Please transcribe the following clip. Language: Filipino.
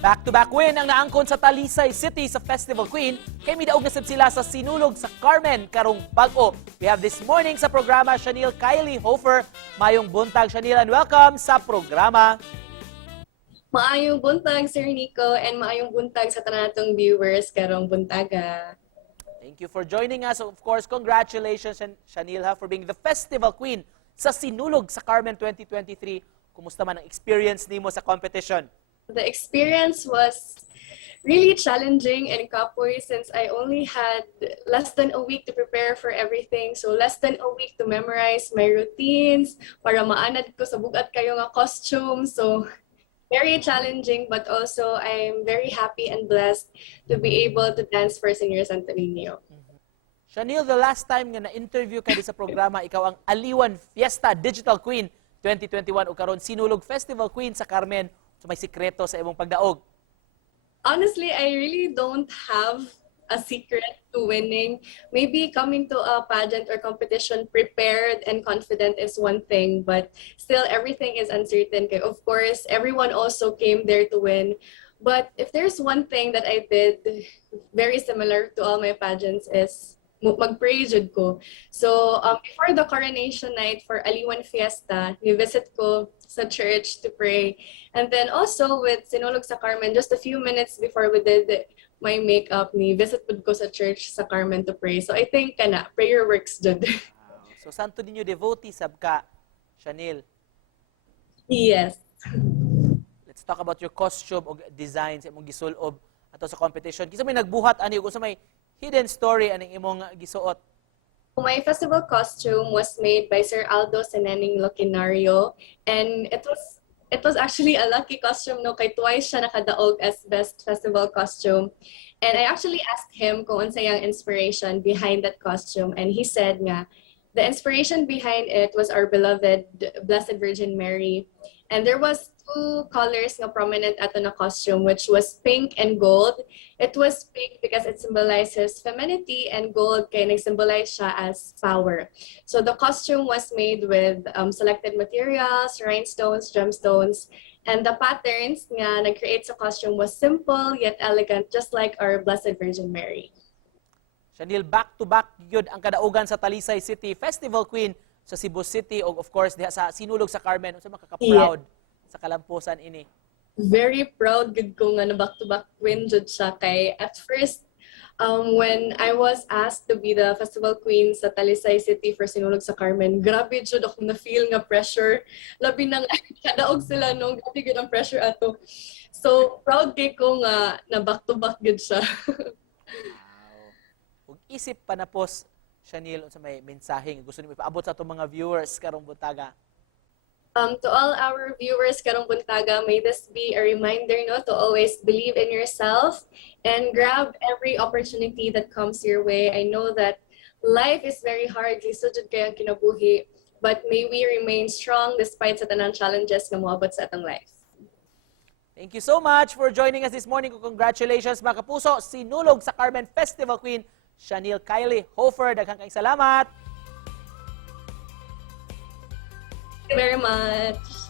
Back-to-back win ang naangkon sa Talisay City sa Festival Queen. Kay midaog na sila sa Sinulog sa Carmen karong bag-o. We have this morning sa programa Shanyl Kayle Hofer. Mayong buntag, Shanyl, and welcome sa programa. Maayong buntag, Sir Nico, and maayong buntag sa tanatong viewers karong buntaga. Thank you for joining us. Of course, congratulations, Shanyl, for being the Festival Queen sa Sinulog sa Carmen 2023. Kumusta man ang experience nimo sa competition? The experience was really challenging and kapoy since I only had less than a week to prepare for everything. So less than a week to memorize my routines para maanad ko sa bugat kayo nga costume. So very challenging, but also I'm very happy and blessed to be able to dance for Senior Santo Niño. Shanyl, the last time nga na-interview ka sa programa, ikaw ang Aliwan Fiesta Digital Queen 2021 o karon Sinulog Festival Queen sa Carmen. So may sikreto sa imong pagdaog? Honestly, I really don't have a secret to winning. Maybe coming to a pageant or competition prepared and confident is one thing, but still everything is uncertain. Of course, everyone also came there to win. But if there's one thing that I did very similar to all my pageants is mag-pray jud ko. So before the coronation night for Aliwan Fiesta, ni-visit ko sa church to pray. And then also with Sinulog sa Carmen, just a few minutes before we did my makeup, ni-visit ko sa church sa Carmen to pray. So I think prayer works jud. So santo ninyo devotee sab ka, Shanyl? Yes. Let's talk about your costume o designs imong gisulob ato sa competition. Kisa may nagbuhat ani ug sa may hidden story aning imong gisuot? My festival costume was made by Sir Aldo Senening Locinario, and it was actually a lucky costume no kay twice siya nakadaog as best festival costume. And I actually asked him kung unsa yang inspiration behind that costume, and he said nga the inspiration behind it was our beloved Blessed Virgin Mary. And there was two colors nga prominent ato na costume, which was pink and gold. It was pink because it symbolizes femininity, and gold kay nag-symbolize siya as power. So the costume was made with selected materials, rhinestones, gemstones, and the patterns nga nag-create sa costume was simple yet elegant, just like our Blessed Virgin Mary. Shanyl, back-to-back yun ang kadaugan sa Talisay City Festival Queen sa Cebu City o of course diha sa Sinulog sa Carmen. Unsa makaka-proud sa kalampusan ini? Very proud gud ko nga na back-to-back win jud siya kay at first when I was asked to be the festival queen sa Talisay City for Sinulog sa Carmen, grabe jud ako na feel nga pressure. Labi nang kadaog sila no, grabe gud ang pressure ato. So proud kay ko nga na back-to-back gud siya. Ug isip panapos, Shanyl, unsa may mensaheng gusto nimo ipaabot sa atong mga viewers karong buntaga? To all our viewers karong buntaga, may this be a reminder no to always believe in yourself and grab every opportunity that comes your way. I know that life is very hard, lisod jud kay ang kinabuhi, but may we remain strong despite sa tanang challenges nga moabot sa atong life. Thank you so much for joining us this morning. Congratulations mga kapuso, Sinulog sa Carmen Festival Queen, Shanyl Kayle Hofer. Daghang salamat. Thank you very much.